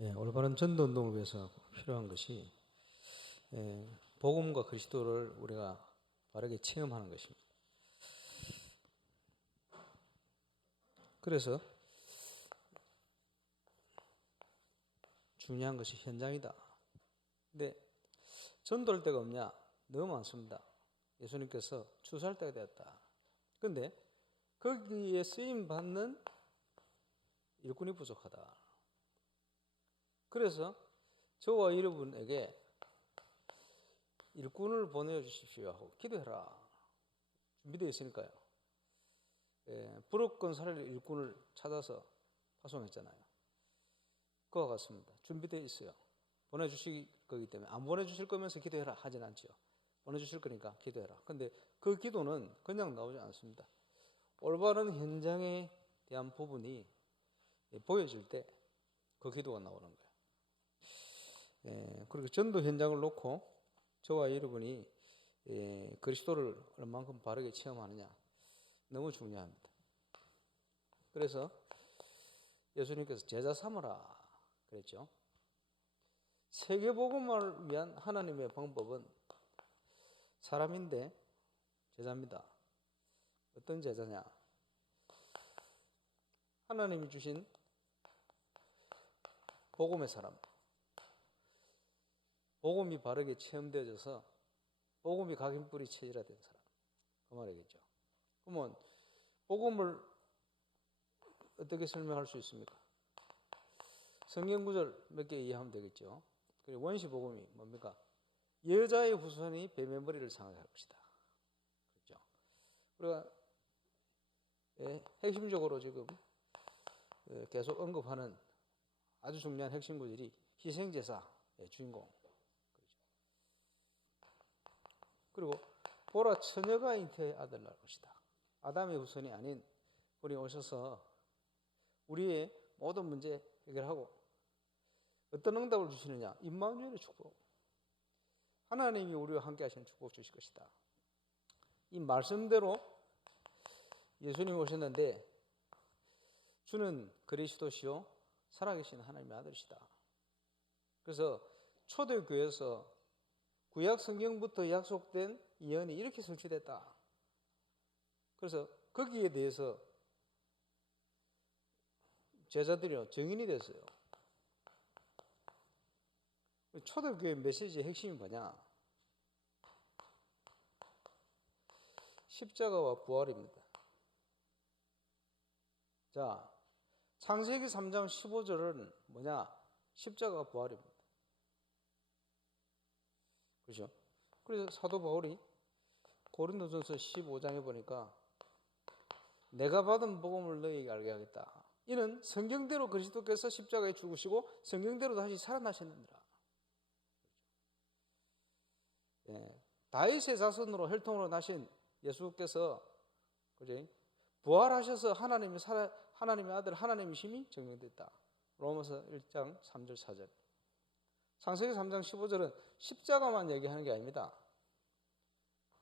올바른 전도 운동을 위해서 필요한 것이 복음과 그리스도를 우리가 바르게 체험하는 것입니다. 그래서 중요한 것이 현장이다. 근데 전도할 데가 없냐? 너무 많습니다. 예수님께서 추수할 때가 되었다. 그런데 거기에 쓰임 받는 일꾼이 부족하다. 그래서 저와 여러분에게 일꾼을 보내주십시오 하고 기도해라. 준비되어 있으니까요. 부럽건 살 일꾼을 찾아서 파송했잖아요. 그와 같습니다. 준비되어 있어요. 보내주실 거기 때문에 안 보내주실 거면서 기도해라 하진 않죠. 보내주실 거니까 기도해라. 근데 그 기도는 그냥 나오지 않습니다. 올바른 현장에 대한 부분이 보여질 때 그 기도가 나오는 거예요. 그리고 전도 현장을 놓고 저와 여러분이 그리스도를 얼만큼 바르게 체험하느냐 너무 중요합니다. 그래서 예수님께서 제자 삼으라 그랬죠. 세계복음을 위한 하나님의 방법은 사람인데 제자입니다. 어떤 제자냐? 하나님이 주신 복음의 사람. 복음이 바르게 체험되어져서 복음이 각인뿌리 체질화된 사람. 그 말이겠죠. 그러면 복음을 어떻게 설명할 수 있습니까? 성경 구절 몇 개 이해하면 되겠죠. 그리고 원시 복음이 뭡니까? 여자의 후손이 뱀의 머리를 상하게 할 것이다. 그렇죠. 우리가 핵심적으로 지금 계속 언급하는 아주 중요한 핵심 구절이 희생제사의 주인공. 그렇죠. 그리고 보라 처녀가 잉태의 아들 낳을 것이다. 아담의 후손이 아닌 분이 오셔서 우리의 모든 문제 해결하고 어떤 응답을 주시느냐? 임마누엘의 축복. 하나님이 우리와 함께 하시는 축복 주실 것이다. 이 말씀대로 예수님이 오셨는데 주는 그리스도시요 살아계신 하나님의 아들이시다. 그래서 초대교회에서 구약 성경부터 약속된 예언이 이렇게 성취됐다. 그래서 거기에 대해서 제자들이 증인이 됐어요. 초대교회 메시지의 핵심이 뭐냐? 십자가와 부활입니다. 자, 창세기 3장 15절은 뭐냐? 십자가와 부활입니다. 그렇죠? 그래서 사도 바울이 고린도전서 15장에 보니까 내가 받은 복음을 너희에게 알게 하겠다. 이는 성경대로 그리스도께서 십자가에 죽으시고 성경대로 다시 살아나셨느니라. 다윗의 자손으로 혈통으로 나신 예수께서 그지? 부활하셔서 하나님의 아들 하나님이심이 증명됐다. 로마서 1장 3절 4절. 창세기 3장 15절은 십자가만 얘기하는 게 아닙니다.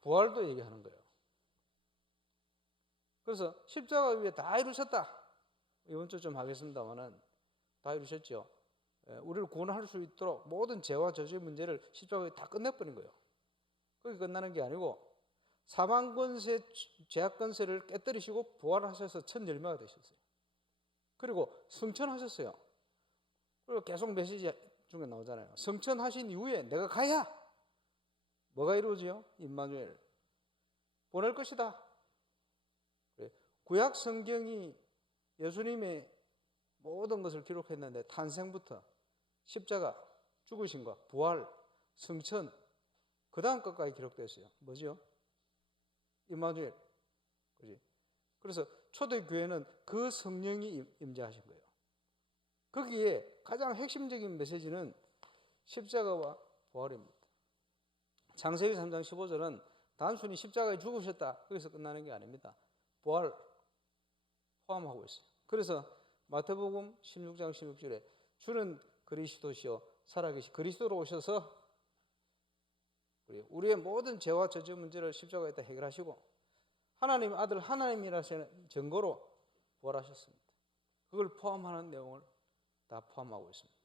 부활도 얘기하는 거예요. 그래서 십자가 위에 다 이루셨다. 이번 주 좀 하겠습니다만은 다 이루셨죠. 우리를 구원할 수 있도록 모든 죄와 저주의 문제를 십자가에 다 끝내버린 거예요. 거기 끝나는 게 아니고 사망 권세, 죄악 권세를 깨뜨리시고 부활하셔서 첫 열매가 되셨어요. 그리고 승천하셨어요. 그리고 계속 메시지 중에 나오잖아요. 승천하신 이후에 내가 가야 뭐가 이루어지요? 임마누엘 보낼 것이다. 구약 성경이 예수님의 모든 것을 기록했는데 탄생부터 십자가, 죽으심과 부활, 승천 그 다음 것까지 기록됐어요. 뭐죠? 임마누엘. 그지? 그래서 초대교회는 그 성령이 임재하신 거예요. 거기에 가장 핵심적인 메시지는 십자가와 부활입니다. 창세기 3장 15절은 단순히 십자가에 죽으셨다. 거기서 끝나는 게 아닙니다. 부활 포함하고 있어요. 그래서 마태복음 16장 16절에 주는 그리스도시요 살아계신 그리스도로 오셔서 우리의 모든 죄와 저주 문제를 십자가에다 해결하시고 하나님 아들 하나님이라는 증거로 부활하셨습니다. 그걸 포함하는 내용을 다 포함하고 있습니다.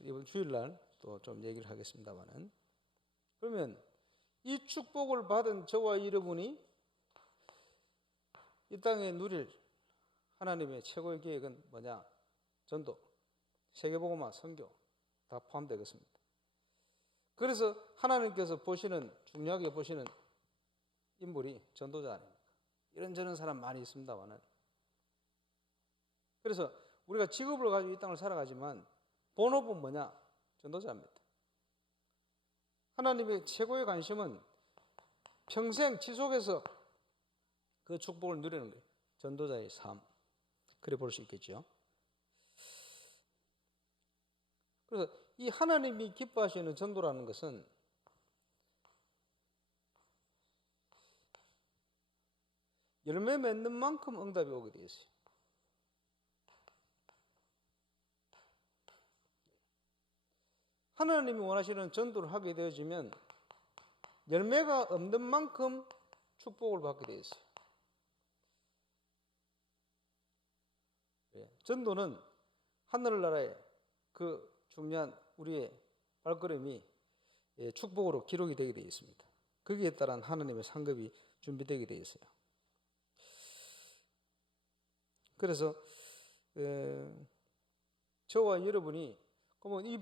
이번 주일날 또 좀 얘기를 하겠습니다만은, 그러면 이 축복을 받은 저와 여러분이 이 땅에 누릴 하나님의 최고의 계획은 뭐냐? 전도, 세계복음화, 선교 다 포함되겠습니다. 그래서 하나님께서 보시는, 중요하게 보시는 인물이 전도자 아닙니까? 이런저런 사람 많이 있습니다만은, 그래서 우리가 직업을 가지고 이 땅을 살아가지만 본업은 뭐냐? 전도자입니다. 하나님의 최고의 관심은 평생 지속해서 그 축복을 누리는 거예요. 전도자의 삶. 그래 볼 수 있겠죠. 그래서 이 하나님이 기뻐하시는 전도라는 것은 열매 맺는 만큼 응답이 오게 되어 있어요. 하나님이 원하시는 전도를 하게 되어지면 열매가 없는 만큼 축복을 받게 되어 있어요. 전도는 하늘나라의 그 중요한 우리의 발걸음이 축복으로 기록이 되게 되어 있습니다. 거기에 따른 하나님의 상급이 준비되게 되어 있어요. 그래서 저와 여러분이 그러면 이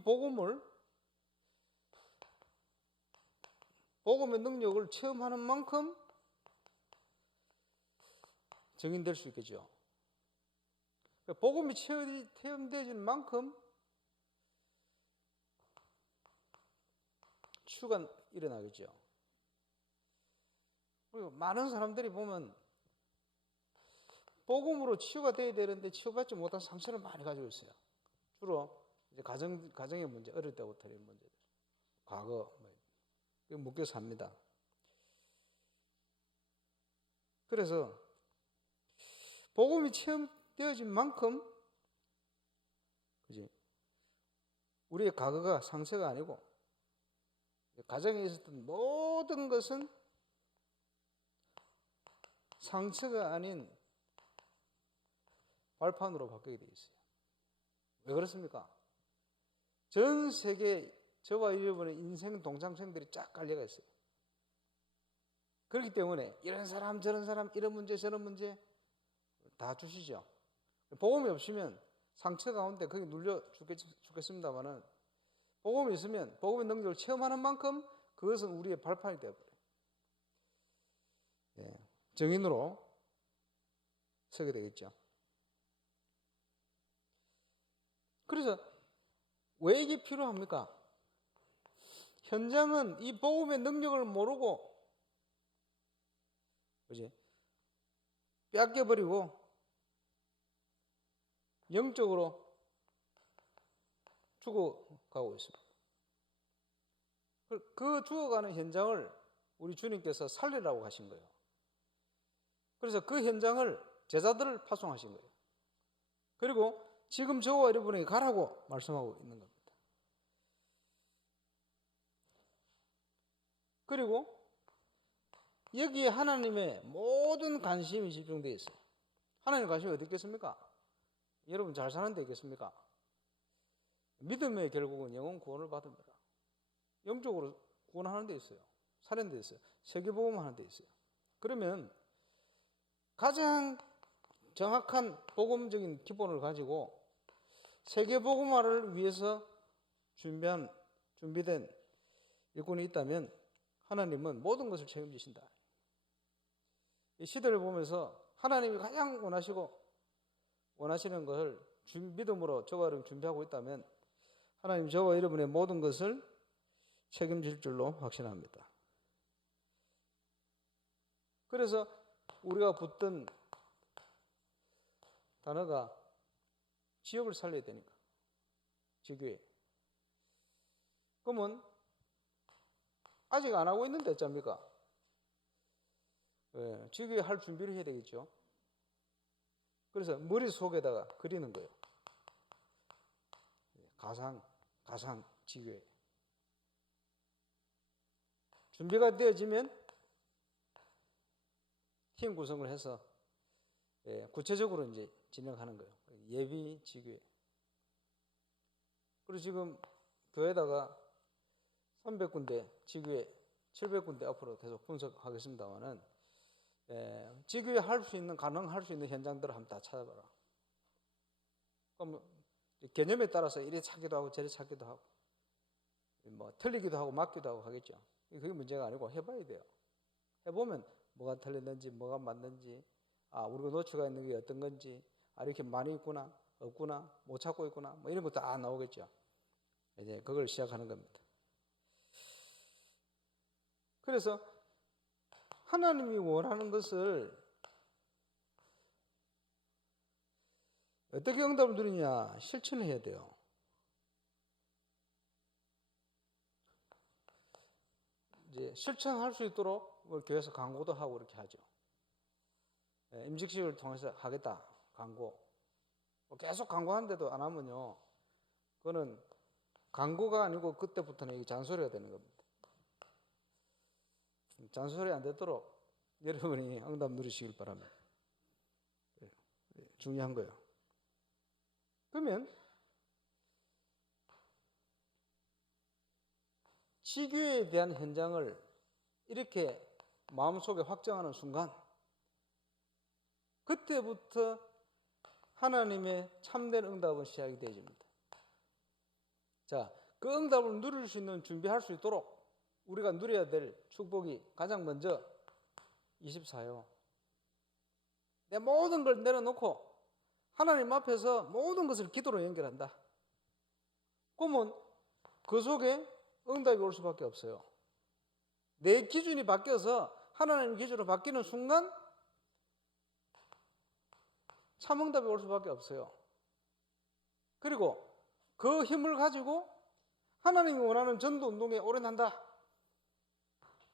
복음의 능력을 체험하는 만큼 증인될 수 있겠죠. 복음이 체험되어지는 만큼 치유가 일어나겠죠. 그리고 많은 사람들이 보면 복음으로 치유가 돼야 되는데 치유받지 못한 상처를 많이 가지고 있어요. 주로 이제 가정의 문제, 어릴 때부터 이런 문제들, 과거 묶여 삽니다. 그래서 복음이 체험되어진 만큼, 그지? 우리의 과거가 상처가 아니고 가정에 있었던 모든 것은 상처가 아닌 발판으로 바뀌게 되어 있어요. 왜 그렇습니까? 전 세계 저와 여러분의 인생 동창생들이 쫙 깔려가 있어요. 그렇기 때문에 이런 사람 저런 사람 이런 문제 저런 문제 다 주시죠. 복음이 없으면 상처 가운데 거기 눌려 죽겠습니다만은, 복음이 있으면 복음의 능력을 체험하는 만큼 그것은 우리의 발판이 되어버려요. 증인으로 서게 되겠죠. 그래서 왜 이게 필요합니까? 현장은 이 복음의 능력을 모르고, 그지? 뺏겨버리고 영적으로 죽어가고 있습니다. 그 죽어가는 현장을 우리 주님께서 살리라고 하신 거예요. 그래서 그 현장을 제자들을 파송하신 거예요. 그리고 지금 저와 여러분에게 가라고 말씀하고 있는 겁니다. 그리고 여기에 하나님의 모든 관심이 집중되어 있어요. 하나님의 관심이 어디 있겠습니까? 여러분 잘 사는 데 있겠습니까? 믿음의 결국은 영혼 구원을 받습니다. 영적으로 구원하는 데 있어요. 사는 데 있어요. 세계복음 하는 데 있어요. 그러면 가장 정확한 복음적인 기본을 가지고 세계복음화를 위해서 준비된 일꾼이 있다면 하나님은 모든 것을 책임지신다. 이 시대를 보면서 하나님이 가장 원하시는 것을 믿음으로 저와 여러분 준비하고 있다면 하나님 저와 여러분의 모든 것을 책임질 줄로 확신합니다. 그래서 우리가 붙든 단어가 지역을 살려야 되니까, 지교회. 그러면 아직 안 하고 있는데 어쩝니까? 지교회 할 준비를 해야 되겠죠. 그래서 머릿속에다가 그리는 거예요. 가상 지교회. 준비가 되어지면 팀 구성을 해서 구체적으로 이제 진행하는 거예요. 예비 지교회. 그리고 지금 교회다가 300군데, 지교회 700군데 앞으로 계속 분석하겠습니다만은 지교회 가능할 수 있는 현장들을 한번 다 찾아봐라. 그럼 개념에 따라서 이래 찾기도 하고 저래 찾기도 하고 뭐 틀리기도 하고 맞기도 하고 하겠죠. 그게 문제가 아니고 해봐야 돼요. 해보면 뭐가 틀렸는지 뭐가 맞는지 우리가 노출가 있는 게 어떤 건지 이렇게 많이 있구나 없구나 못 찾고 있구나 뭐 이런 것도 다 나오겠죠. 이제 그걸 시작하는 겁니다. 그래서 하나님이 원하는 것을 어떻게 응답을 누리냐? 실천을 해야 돼요. 이제 실천할 수 있도록 교회에서 광고도 하고 이렇게 하죠. 임직식을 통해서 하겠다 광고. 계속 광고하는데도 안 하면요, 그거는 광고가 아니고 그때부터는 이게 잔소리가 되는 겁니다. 잔소리 안 되도록 여러분이 응답 누리시길 바랍니다. 중요한 거예요. 그러면 지교에 대한 현장을 이렇게 마음속에 확정하는 순간 그때부터 하나님의 참된 응답은 시작이 되어집니다. 자, 그 응답을 누릴 수 있는 준비할 수 있도록 우리가 누려야 될 축복이 가장 먼저 24요. 내 모든 걸 내려놓고 하나님 앞에서 모든 것을 기도로 연결한다. 그러면 그 속에 응답이 올 수밖에 없어요. 내 기준이 바뀌어서 하나님 기준으로 바뀌는 순간 참응답이 올 수밖에 없어요. 그리고 그 힘을 가지고 하나님이 원하는 전도운동에 올인한다.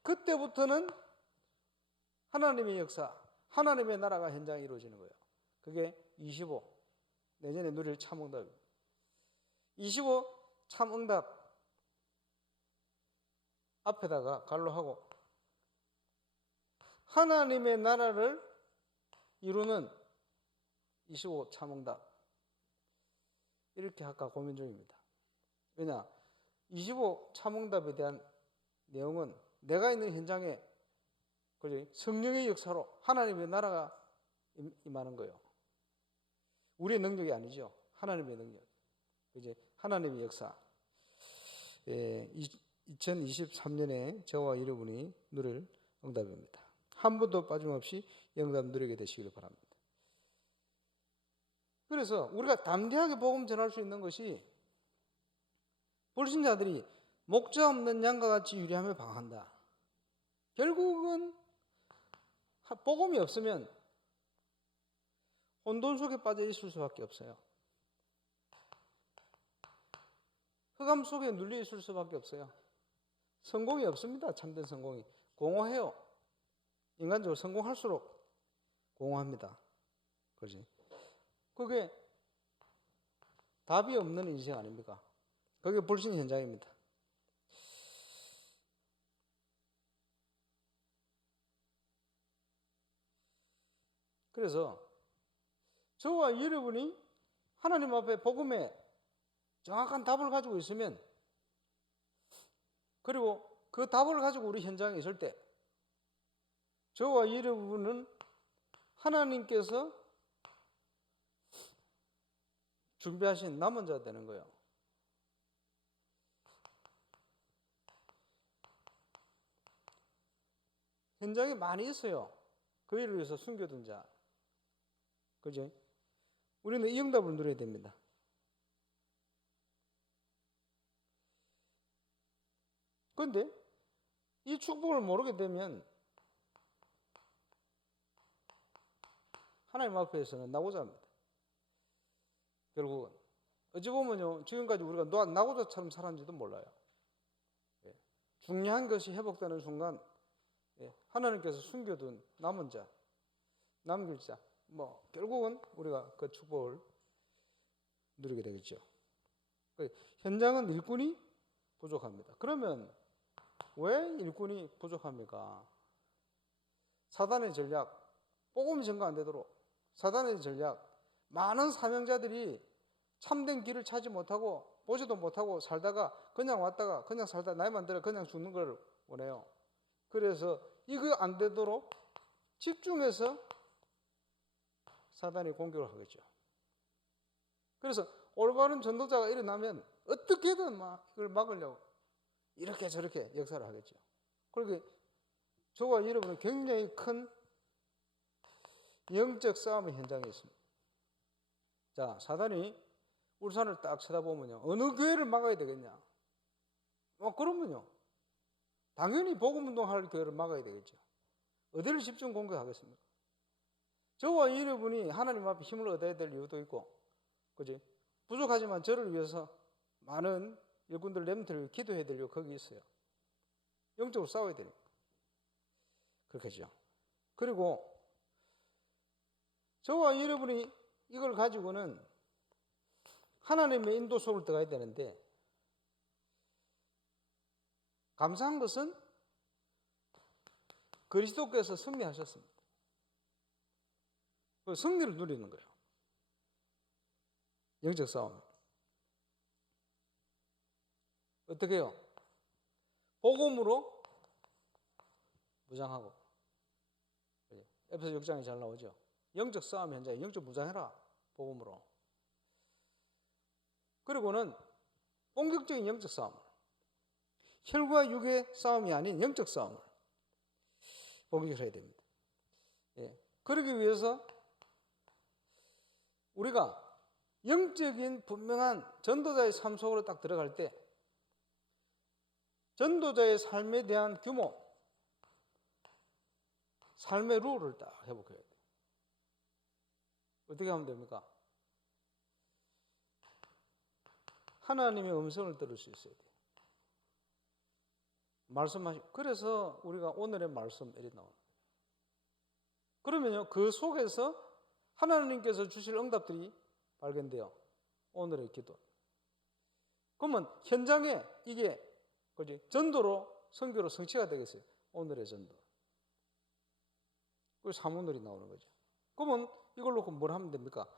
그때부터는 하나님의 역사, 하나님의 나라가 현장에 이루어지는 거예요. 그게 25, 내년에 누릴 참응답입니다. 25 참응답 앞에다가 갈로하고 하나님의 나라를 이루는 25 참응답 이렇게 할까 고민 중입니다. 왜냐? 25 참응답에 대한 내용은 내가 있는 현장에 성령의 역사로 하나님의 나라가 임하는 거예요. 우리의 능력이 아니죠. 하나님의 능력. 이제 하나님의 역사. 2023년에 저와 여러분이 누릴 응답입니다. 한 번도 빠짐없이 응답 누리게 되시기를 바랍니다. 그래서 우리가 담대하게 복음 전할 수 있는 것이 불신자들이 목자 없는 양과 같이 유리하며 방황한다. 결국은 복음이 없으면 혼돈 속에 빠져 있을 수밖에 없어요. 흑암 속에 눌려 있을 수밖에 없어요. 성공이 없습니다. 참된 성공이. 공허해요. 인간적으로 성공할수록 공허합니다. 그렇지? 그게 답이 없는 인생 아닙니까? 그게 불신 현장입니다. 그래서 저와 여러분이 하나님 앞에 복음에 정확한 답을 가지고 있으면, 그리고 그 답을 가지고 우리 현장에 있을 때 저와 여러분은 하나님께서 준비하신 남은 자 되는 거예요. 현장에 많이 있어요. 그 일을 위해서 숨겨둔 자. 그죠? 우리는 이 응답을 누려야 됩니다. 그런데 이 축복을 모르게 되면 하나님 앞에서는 나고자입니다. 결국은 어찌 보면요, 지금까지 우리가 나고자처럼 살았는지도 몰라요. 중요한 것이 회복되는 순간 하나님께서 숨겨둔 남은 자, 남길 자, 결국은 우리가 그 축복을 누리게 되겠죠. 현장은 일꾼이 부족합니다. 그러면 왜 일꾼이 부족합니까? 사단의 전략, 복음이 전가 안 되도록 사단의 전략, 많은 사명자들이 참된 길을 찾지 못하고 보지도 못하고 살다가 그냥 왔다가 그냥 살다 나이만 들어 그냥 죽는 걸 원해요. 그래서 이거 안 되도록 집중해서 사단이 공격을 하겠죠. 그래서 올바른 전도자가 일어나면 어떻게든 막 이걸 막으려고 이렇게 저렇게 역사를 하겠죠. 그러니까 저와 여러분은 굉장히 큰 영적 싸움의 현장에 있습니다. 자, 사단이 울산을 딱 쳐다보면요, 어느 교회를 막아야 되겠냐? 그러면요, 당연히 복음운동할 교회를 막아야 되겠죠. 어디를 집중 공격하겠습니까? 저와 여러분이 하나님 앞에 힘을 얻어야 될 이유도 있고, 그지? 부족하지만 저를 위해서 많은 일꾼들 렘트를 기도해야 될 이유 거기 있어요. 영적으로 싸워야 되니까. 그렇겠죠. 그리고 저와 여러분이 이걸 가지고는 하나님의 인도 속을 들어가야 되는데, 감사한 것은 그리스도께서 승리하셨습니다. 그 승리를 누리는 거예요. 영적 싸움. 어떻게 해요? 복음으로 무장하고. 에베소 6장에 잘 나오죠. 영적 싸움 현장에 영적 무장해라. 복음으로. 그리고는 본격적인 영적 싸움. 혈과 육의 싸움이 아닌 영적 싸움을 본격적으로 해야 됩니다. 그러기 위해서 우리가 영적인 분명한 전도자의 삶 속으로 딱 들어갈 때 전도자의 삶에 대한 규모, 삶의 룰을 딱 회복해야 돼요. 어떻게 하면 됩니까? 하나님의 음성을 들을 수 있어야 돼요. 말씀하시고, 그래서 우리가 오늘의 말씀 이렇게 나오는 거예요. 그러면요, 그 속에서 하나님께서 주실 응답들이 발견돼요. 오늘의 기도. 그러면 현장에 이게 그지 전도로 선교로 성취가 되겠어요. 오늘의 전도. 그 사문들이 나오는 거죠. 그러면 이걸 놓고 뭘 하면 됩니까?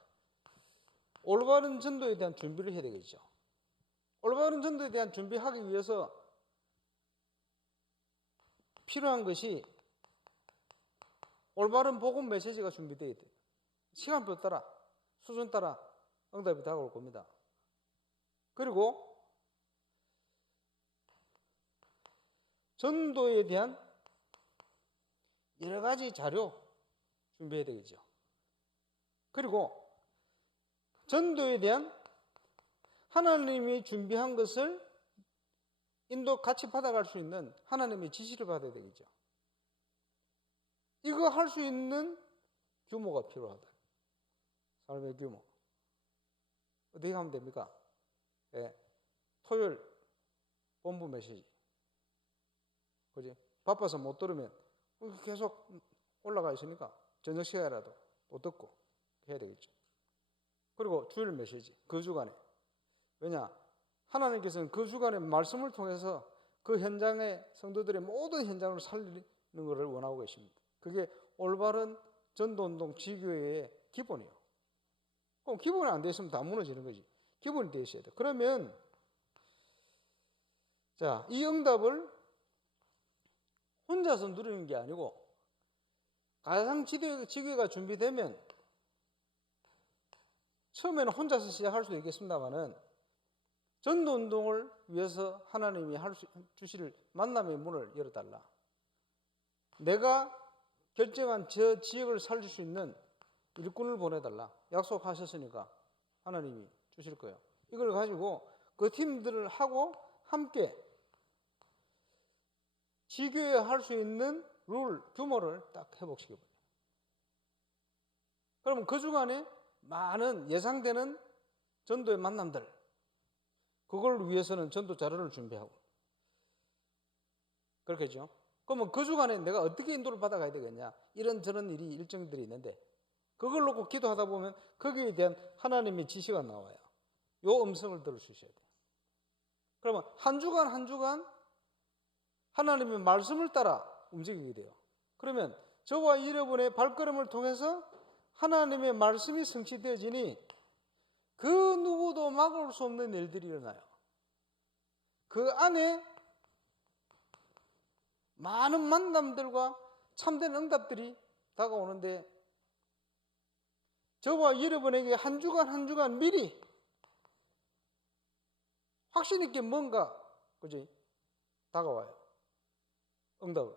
올바른 전도에 대한 준비를 해야 되겠죠. 올바른 전도에 대한 준비하기 위해서 필요한 것이 올바른 복음 메시지가 준비되어야 돼요. 시간표 따라, 수준 따라 응답이 다가올 겁니다. 그리고 전도에 대한 여러 가지 자료 준비해야 되겠죠. 그리고 전도에 대한 하나님이 준비한 것을 인도 같이 받아갈 수 있는 하나님의 지시를 받아야 되겠죠. 이거 할 수 있는 규모가 필요하다. 삶의 규모. 어떻게 하면 됩니까? 토요일 본부 메시지. 그지? 바빠서 못 들으면 계속 올라가 있으니까 저녁 시간이라도 또 듣고 해야 되겠죠. 그리고 주일 메시지, 그 주간에. 왜냐? 하나님께서는 그 주간의 말씀을 통해서 그 현장의 성도들의 모든 현장을 살리는 것을 원하고 계십니다. 그게 올바른 전도운동 지교회의 기본이에요. 그럼 기본이 안 돼 있으면 다 무너지는 거지. 기본이 되어 있어야 돼. 그러면 자, 이 응답을 혼자서 누리는 게 아니고 가상 지교회가 준비되면 처음에는 혼자서 시작할 수도 있겠습니다만은 전도운동을 위해서 하나님이 주실 만남의 문을 열어달라. 내가 결정한 저 지역을 살릴 수 있는 일꾼을 보내달라. 약속하셨으니까 하나님이 주실 거예요. 이걸 가지고 그 팀들을 하고 함께 지교회 할 수 있는 룰, 규모를 딱 회복시켜버려요. 그러면 그 주간에 많은 예상되는 전도의 만남들, 그걸 위해서는 전도 자료를 준비하고 그렇겠죠. 그러면 그 주간에 내가 어떻게 인도를 받아가야 되겠냐, 이런저런 일이 일정들이 있는데 그걸 놓고 기도하다 보면 거기에 대한 하나님의 지시가 나와요. 요 음성을 들을 수 있어야 돼요. 그러면 한 주간 한 주간 하나님의 말씀을 따라 움직이게 돼요. 그러면 저와 여러분의 발걸음을 통해서 하나님의 말씀이 성취되어지니 그 누구도 막을 수 없는 일들이 일어나요. 그 안에 많은 만남들과 참된 응답들이 다가오는데 저와 여러분에게 한 주간 한 주간 미리 확신 있게 뭔가 그지 다가와요. 응답을.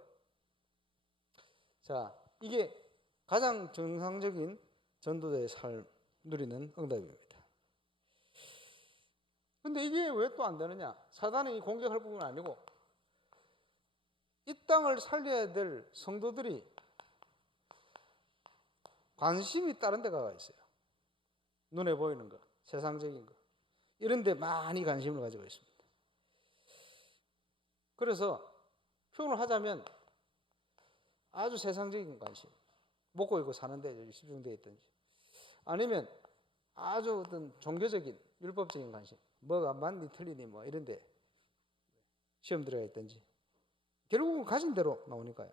자, 이게 가장 정상적인 전도자의 삶 누리는 응답입니다. 근데 이게 왜 또 안 되느냐? 사단이 공격할 부분은 아니고 이 땅을 살려야 될 성도들이 관심이 다른 데 가 있어요. 눈에 보이는 거, 세상적인 거. 이런 데 많이 관심을 가지고 있습니다. 그래서 표현을 하자면 아주 세상적인 관심. 먹고 입고 사는 데 집중되어 있든지 아니면 아주 어떤 종교적인 율법적인 관심. 뭐가 맞니 틀리니 뭐 이런 데 시험 들어가 있든지 결국은 가진 대로 나오니까요.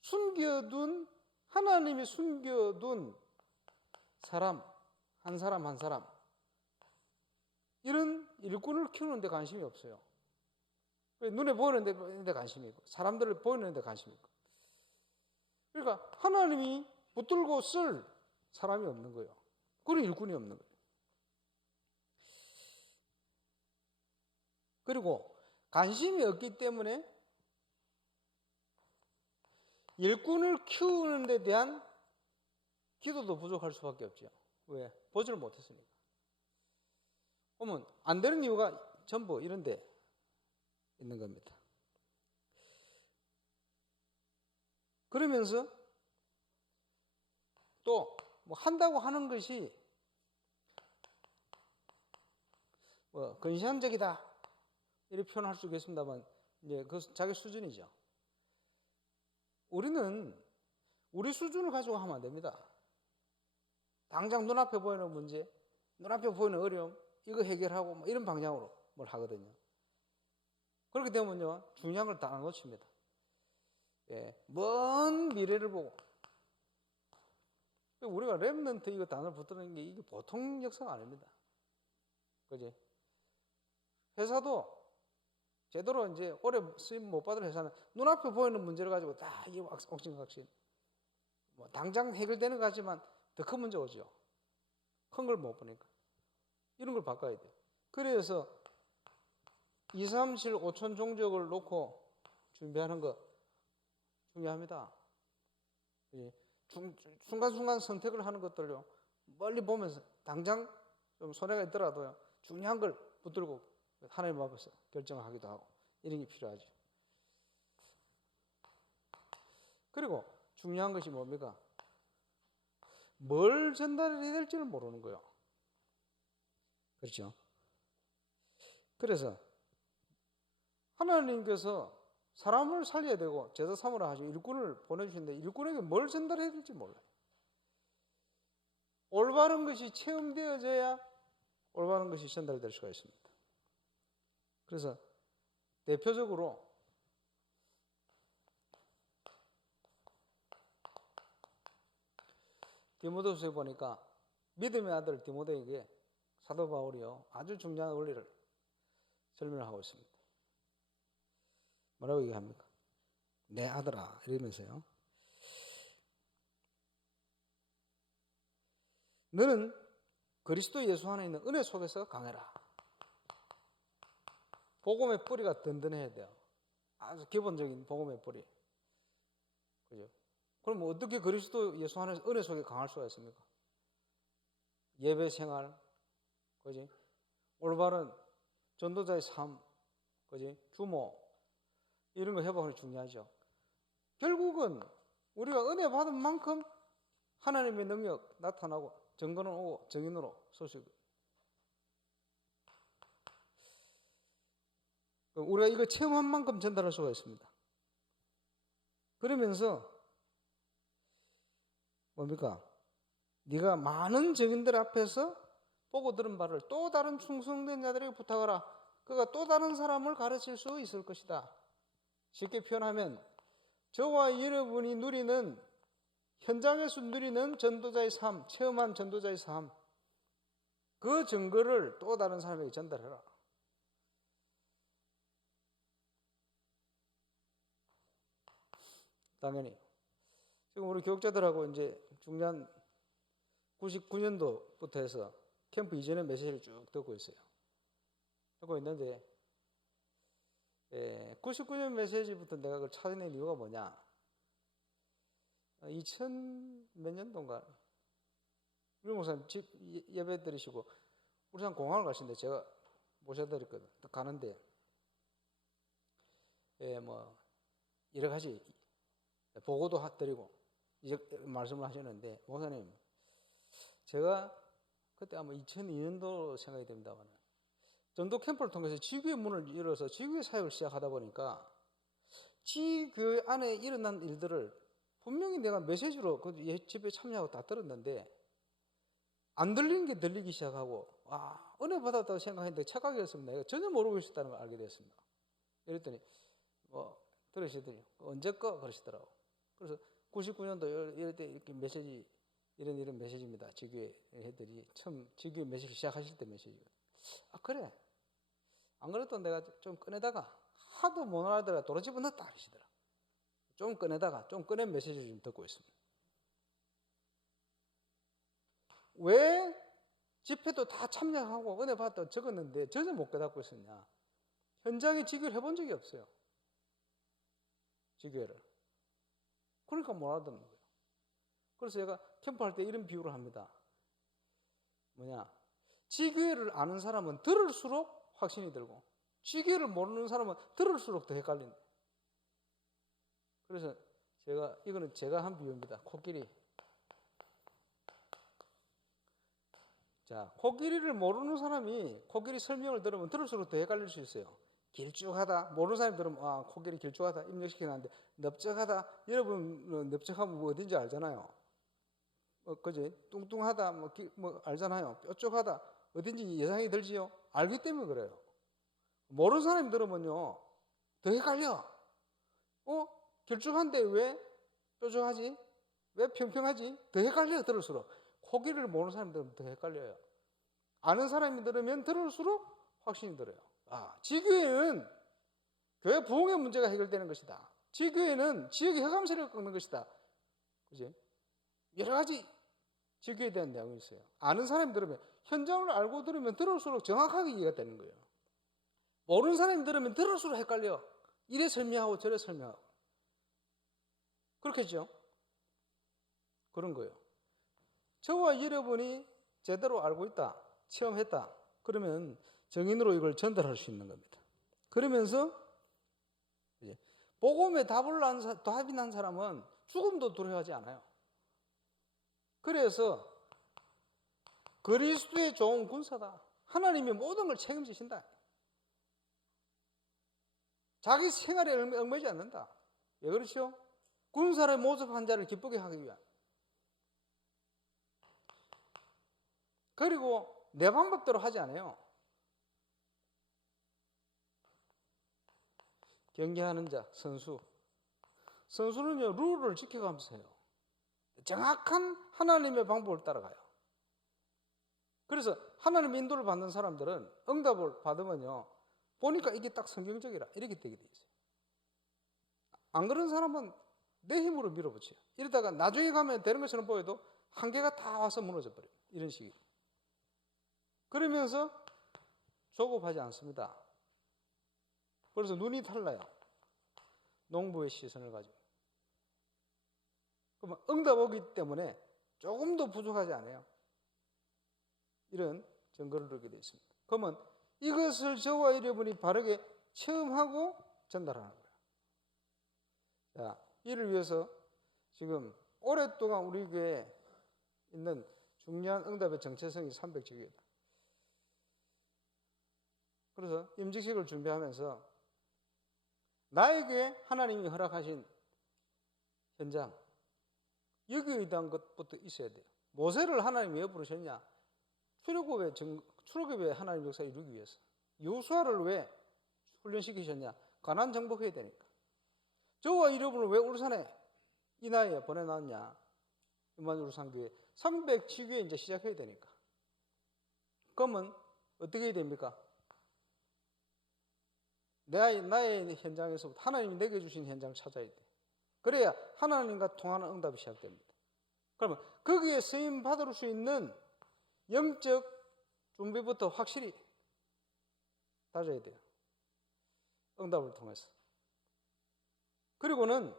숨겨둔 하나님이 숨겨둔 사람 한 사람 한 사람 이런 일꾼을 키우는 데 관심이 없어요. 눈에 보이는 데 관심이 있고 사람들을 보이는 데 관심이 있고 그러니까 하나님이 붙들고 쓸 사람이 없는 거예요. 그런 일꾼이 없는 거예요. 그리고 관심이 없기 때문에 일꾼을 키우는 데 대한 기도도 부족할 수밖에 없죠. 왜? 보지를 못했으니까. 그러면 안 되는 이유가 전부 이런 데 있는 겁니다. 그러면서 또 뭐 한다고 하는 것이 뭐 근시안적이다 이렇게 표현할 수 있겠습니다만 이제 그 자기 수준이죠. 우리는 우리 수준을 가지고 하면 안 됩니다. 당장 눈앞에 보이는 문제, 눈앞에 보이는 어려움 이거 해결하고 뭐 이런 방향으로 뭘 하거든요. 그렇게 되면요 중요한 걸 다 놓칩니다. 예, 먼 미래를 보고 우리가 렘넌트 이거 단어를 붙드는 게 이게 보통 역사가 아닙니다. 그지? 회사도 제대로 이제 오래 쓰임 못 받을 회사는 눈앞에 보이는 문제를 가지고 다 이 옥신각신 뭐 당장 해결되는 것 같지만 더 큰 문제 오죠. 큰 걸 못 보니까 이런 걸 바꿔야 돼요. 그래서 2, 3, 7, 5천 종족을 놓고 준비하는 거 중요합니다. 예. 순간순간 선택을 하는 것들요 멀리 보면서 당장 좀 손해가 있더라도요 중요한 걸 붙들고 하나님 앞에서 결정을 하기도 하고 이런 게 필요하죠. 그리고 중요한 것이 뭡니까? 뭘 전달해야 될지를 모르는 거예요. 그렇죠? 그래서 하나님께서 사람을 살려야 되고 제자 삼으라 하시고 일꾼을 보내주시는데 일꾼에게 뭘 전달해야 될지 몰라요. 올바른 것이 체험되어져야 올바른 것이 전달될 수가 있습니다. 그래서 대표적으로 디모데후서에 보니까 믿음의 아들 디모데에게 사도 바울이요 아주 중요한 원리를 설명을 하고 있습니다. 뭐라고 얘기합니까? 내 아들아 이러면서요. 너는 그리스도 예수 안에 있는 은혜 속에서 강해라. 복음의 뿌리가 든든해야 돼요. 아주 기본적인 복음의 뿌리. 그죠? 그럼 어떻게 그리스도 예수 안에서 은혜 속에 강할 수가 있습니까? 예배 생활, 그지? 올바른 전도자의 삶, 그지? 규모 이런 거 회복하는 게 중요하죠. 결국은 우리가 은혜 받은 만큼 하나님의 능력 나타나고 증거는 오고 증인으로 쏘시고 우리가 이거 체험한 만큼 전달할 수가 있습니다. 그러면서 뭡니까? 네가 많은 증인들 앞에서 보고 들은 바를 또 다른 충성된 자들에게 부탁하라. 그가 또 다른 사람을 가르칠 수 있을 것이다. 쉽게 표현하면 저와 여러분이 누리는 현장에서 누리는 전도자의 삶, 체험한 전도자의 삶 그 증거를 또 다른 사람에게 전달해라. 당연히. 지금 우리 교육자들하고 이제 중요한 99년도부터 해서 캠프 이전의 메시지를 쭉 듣고 있어요. 듣고 있는데 99년 메시지부터 내가 그걸 찾아낸 이유가 뭐냐? 2000 몇 년도인가? 우리 목사님 집 예배 드리시고 울산 공항을 가시는데 제가 모셔드렸거든. 가는데 뭐 여러 가지 보고도 드리고 이제 말씀을 하셨는데, 목사님 제가 그때 아마 2002년도 생각이 됩니다만 전도 캠프를 통해서 지교회 문을 열어서 지교회 사역을 시작하다 보니까 지교회 안에 일어난 일들을 분명히 내가 메시지로 그 집에 참여하고 다 들었는데 안 들리는 게 들리기 시작하고, 은혜 받았다고 생각했는데 착각이었습니다. 내가 전혀 모르고 있었다는 걸 알게 됐습니다. 이랬더니 들으시더니 언제 거 그러시더라고. 그래서 99년도 이럴 때 이렇게 메시지 이런 메시지입니다. 지교회 애들이 처음 지교회 메시지를 시작하실 때 메시지거든. 그래. 안 그래도 내가 좀 꺼내다가 하도 못 알아들어 도로집어 넣었다 하시더라. 좀 꺼내다가 좀 꺼낸 메시지를 좀 듣고 있습니다. 왜 집회도 다 참여하고 은혜 받았다고 적었는데 전혀 못 깨닫고 있었냐? 현장에 지교를 해본 적이 없어요. 지교회를. 그러니까 못 알아듣는 거예요. 그래서 제가 캠프할 때 이런 비유를 합니다. 지교회를 아는 사람은 들을수록 확신이 들고 지교회를 모르는 사람은 들을수록 더 헷갈린다. 그래서 이거는 제가 한 비유입니다. 코끼리. 자, 코끼리를 모르는 사람이 코끼리 설명을 들으면 들을수록 더 헷갈릴 수 있어요. 길쭉하다. 모르는 사람이 들으면 코끼리 길쭉하다 입력시켜놨는데, 넓적하다. 여러분 넓적하면 뭐 어딘지 알잖아요. 그지? 뚱뚱하다 뭐 알잖아요. 뾰족하다 어딘지 예상이 들지요. 알기 때문에 그래요. 모르는 사람이 들으면요 더 헷갈려. 길쭉한데 왜 뾰족하지? 왜 평평하지? 더 헷갈려. 들을수록. 코끼리를 모르는 사람이 들으면 더 헷갈려요. 아는 사람이 들으면 들을수록 확신이 들어요. 지교회는 교회 부흥의 문제가 해결되는 것이다. 지교회는 지역의 흑암세력을 꺾는 것이다. 그지? 여러 가지 지교회에 대한 내용이 있어요. 아는 사람이 들으면, 현장을 알고 들으면 들을수록 정확하게 이해가 되는 거예요. 모르는 사람이 들으면 들을수록 헷갈려. 이래 설명하고 저래 설명하고. 그렇겠죠? 그런 거예요. 저와 여러분이 제대로 알고 있다, 체험했다, 그러면 정인으로 이걸 전달할 수 있는 겁니다. 그러면서 복음에 답이 난 사람은 죽음도 두려워하지 않아요. 그래서 그리스도의 좋은 군사다. 하나님이 모든 걸 책임지신다. 자기 생활에 얽매이지 않는다. 왜 그렇죠? 군사를 모집한 자를 기쁘게 하기 위한. 그리고 내 방법대로 하지 않아요. 경기하는 자, 선수는요 룰을 지켜가면서 해요. 정확한 하나님의 방법을 따라가요. 그래서 하나님의 인도를 받는 사람들은 응답을 받으면요 보니까 이게 딱 성경적이라 이렇게 되게 돼 있어요. 안 그런 사람은 내 힘으로 밀어붙여요. 이러다가 나중에 가면 되는 것처럼 보여도 한계가 다 와서 무너져 버려요. 이런 식으로. 그러면서 조급하지 않습니다. 그래서 눈이 달라요. 농부의 시선을 가지고. 그러면 응답 오기 때문에 조금도 부족하지 않아요. 이런 증거를 얻게 되어 있습니다. 그러면 이것을 저와 여러분이 바르게 체험하고 전달하는 거예요. 자, 이를 위해서 지금 오랫동안 우리 교회에 있는 중요한 응답의 정체성이 300주기다. 그래서 임직식을 준비하면서 나에게 하나님이 허락하신 현장, 여기에 대한 것부터 있어야 돼요. 모세를 하나님이 왜 부르셨냐? 출애굽에 왜 하나님 역사를 이루기 위해서. 여호수아를 왜 훈련시키셨냐? 가나안 정복해야 되니까. 저와 여러분을 왜 울산에 이 나이에 보내놨냐? 임마누엘 울산교회 300지교회 이제 시작해야 되니까. 그러면 어떻게 해야 됩니까? 나의 현장에서부터 하나님이 내게 주신 현장을 찾아야 돼. 그래야 하나님과 통하는 응답이 시작됩니다. 그러면 거기에 쓰임 받을 수 있는 영적 준비부터 확실히 다져야 돼요. 응답을 통해서. 그리고는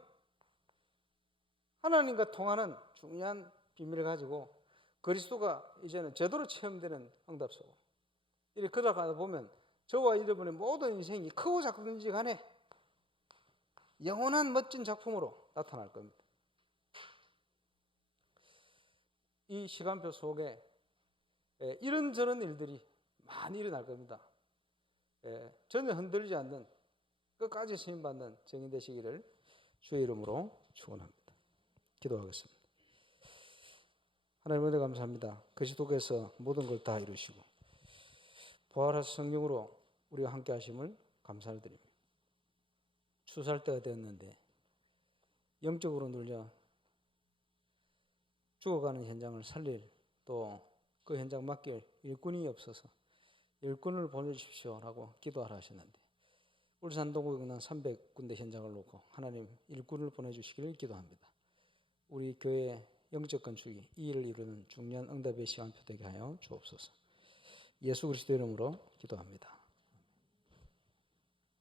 하나님과 통하는 중요한 비밀을 가지고 그리스도가 이제는 제대로 체험되는 응답 속으로 이렇게 걸어가다 보면 저와 여러분의 모든 인생이 크고 작든지 간에 영원한 멋진 작품으로 나타날 겁니다. 이 시간표 속에 이런저런 일들이 많이 일어날 겁니다. 전혀 흔들리지 않는 끝까지 쓰임받는 증인 되시기를 주의 이름으로 축원합니다. 기도하겠습니다. 하나님 은혜 감사합니다. 그리스도께서 모든 걸 다 이루시고 부활하신 성령으로 우리와 함께 하심을 감사를 드립니다. 추수할 때가 되었는데 영적으로 눌려 죽어가는 현장을 살릴 또 그 현장 맡길 일꾼이 없어서 일꾼을 보내주십시오라고 기도하라 하셨는데 울산 동구경남 300군데 현장을 놓고 하나님 일꾼을 보내주시기를 기도합니다. 우리 교회 영적 건축이 이 일을 이루는 중요한 응답의 시간표 되게 하여 주옵소서. 예수 그리스도 이름으로 기도합니다.